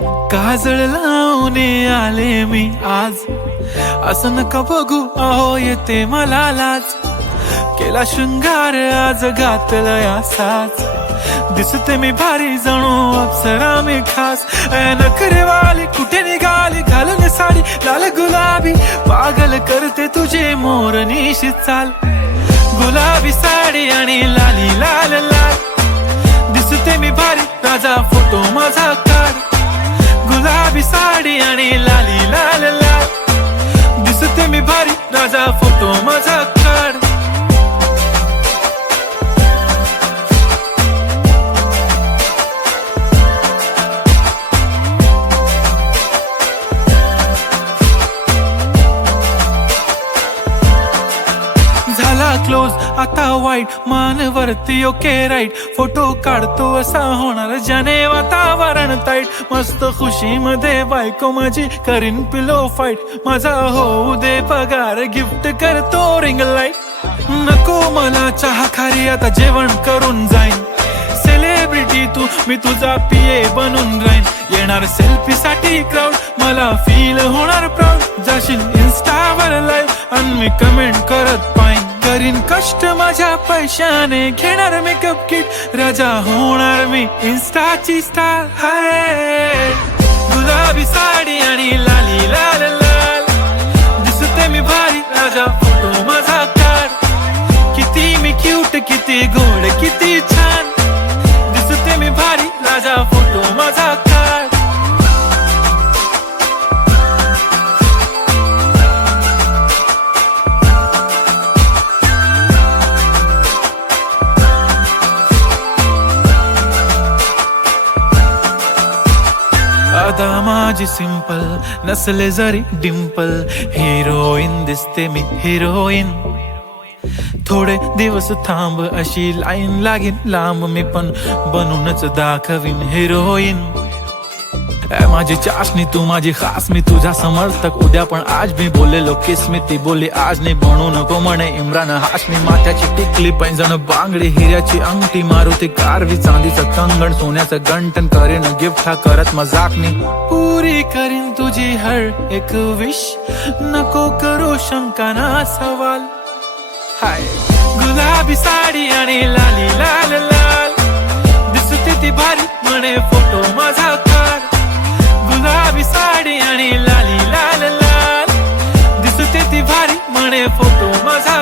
काजळ लावून आले मी आज, असं नका बघू अहो येते मला लाज. केला शृंगार आज घातला साज, दिसते मी भारी जणू अप्सरा मी खास. नखरेवाली कुठे निघाली घालून साडी लाल गुलाबी, पागल करते तुझे मोरनीशी चाल. गुलाबी साडी आणि लाली लाल लाल, दिसते मी भारी राजा फोटो माझा काढ. गुलाबी साडी आणि लाली लाल लाल, दिसते मी भारी राजा फोटो माझा काढ. झाला क्लोज आता वाईट, मान वरती ओके राईट. फोटो काढतो असा होणार ज्याने वातावरण ताईट. मस्त खुशी मध्ये बायको माझी करीन पिलो फाईट. माझा होऊ दे पगार गिफ्ट करतो रिंग लाईट. नको मला चहा खारी आता जेवण करून जाईन. सेलिब्रिटी तू मी तुझा पिये बनून राहीन. येणार सेल्फी साठी क्राऊड मला फील होणार प्राऊड. जाशील इन्स्टावर लाईव्ह आणि मी कमेंट करत पाईन. करीन कष्ट माझ्या पैशाने घेणार मेकअप किट. राजा होणार मी इन्स्टाची स्टार. हाय गुलाबी साडी आणि लाली लाल लाल, दिसते मी भारी राजा फोटो माझा काढ. किती मी क्यूट किती गोड किती छान, दिसते मी भारी राजा फोटो माझा काढ. अदा माझी सिंपल नसले जरी डिंपल, हिरोईन दिसते मी हिरोईन. थोडे दिवस थांब अशी लाईन लागेल लांब, मी पण बनूनच दाखवीन हिरोईन. माझी चाशनी तू माझी खास, मी तुझा समर्थक उद्या पण आज. मी बोललेलो किस मी ती बोलली आज नाही. बनू नको म्हणे इम्रान हाशमी. माथ्याची टिकली पैंजण बांगडी हिऱ्याची अंगठी, मारुती कारवी चांदीचं कंगण सोन्याचं गंटन. करीन गिफ्ट हा करत मजाकनी. पुरी करीन तुझी हर एक विश, नको करू शंका ना सवाल. हाय गुलाबी साडी आणि लाली लाल लाल, दिसते ती भारी म्हणे फोटो माझा काढ. गुलाबी साडी आणि लाली लाल लाल, दिसते ती भारी म्हणे फोटो माझा.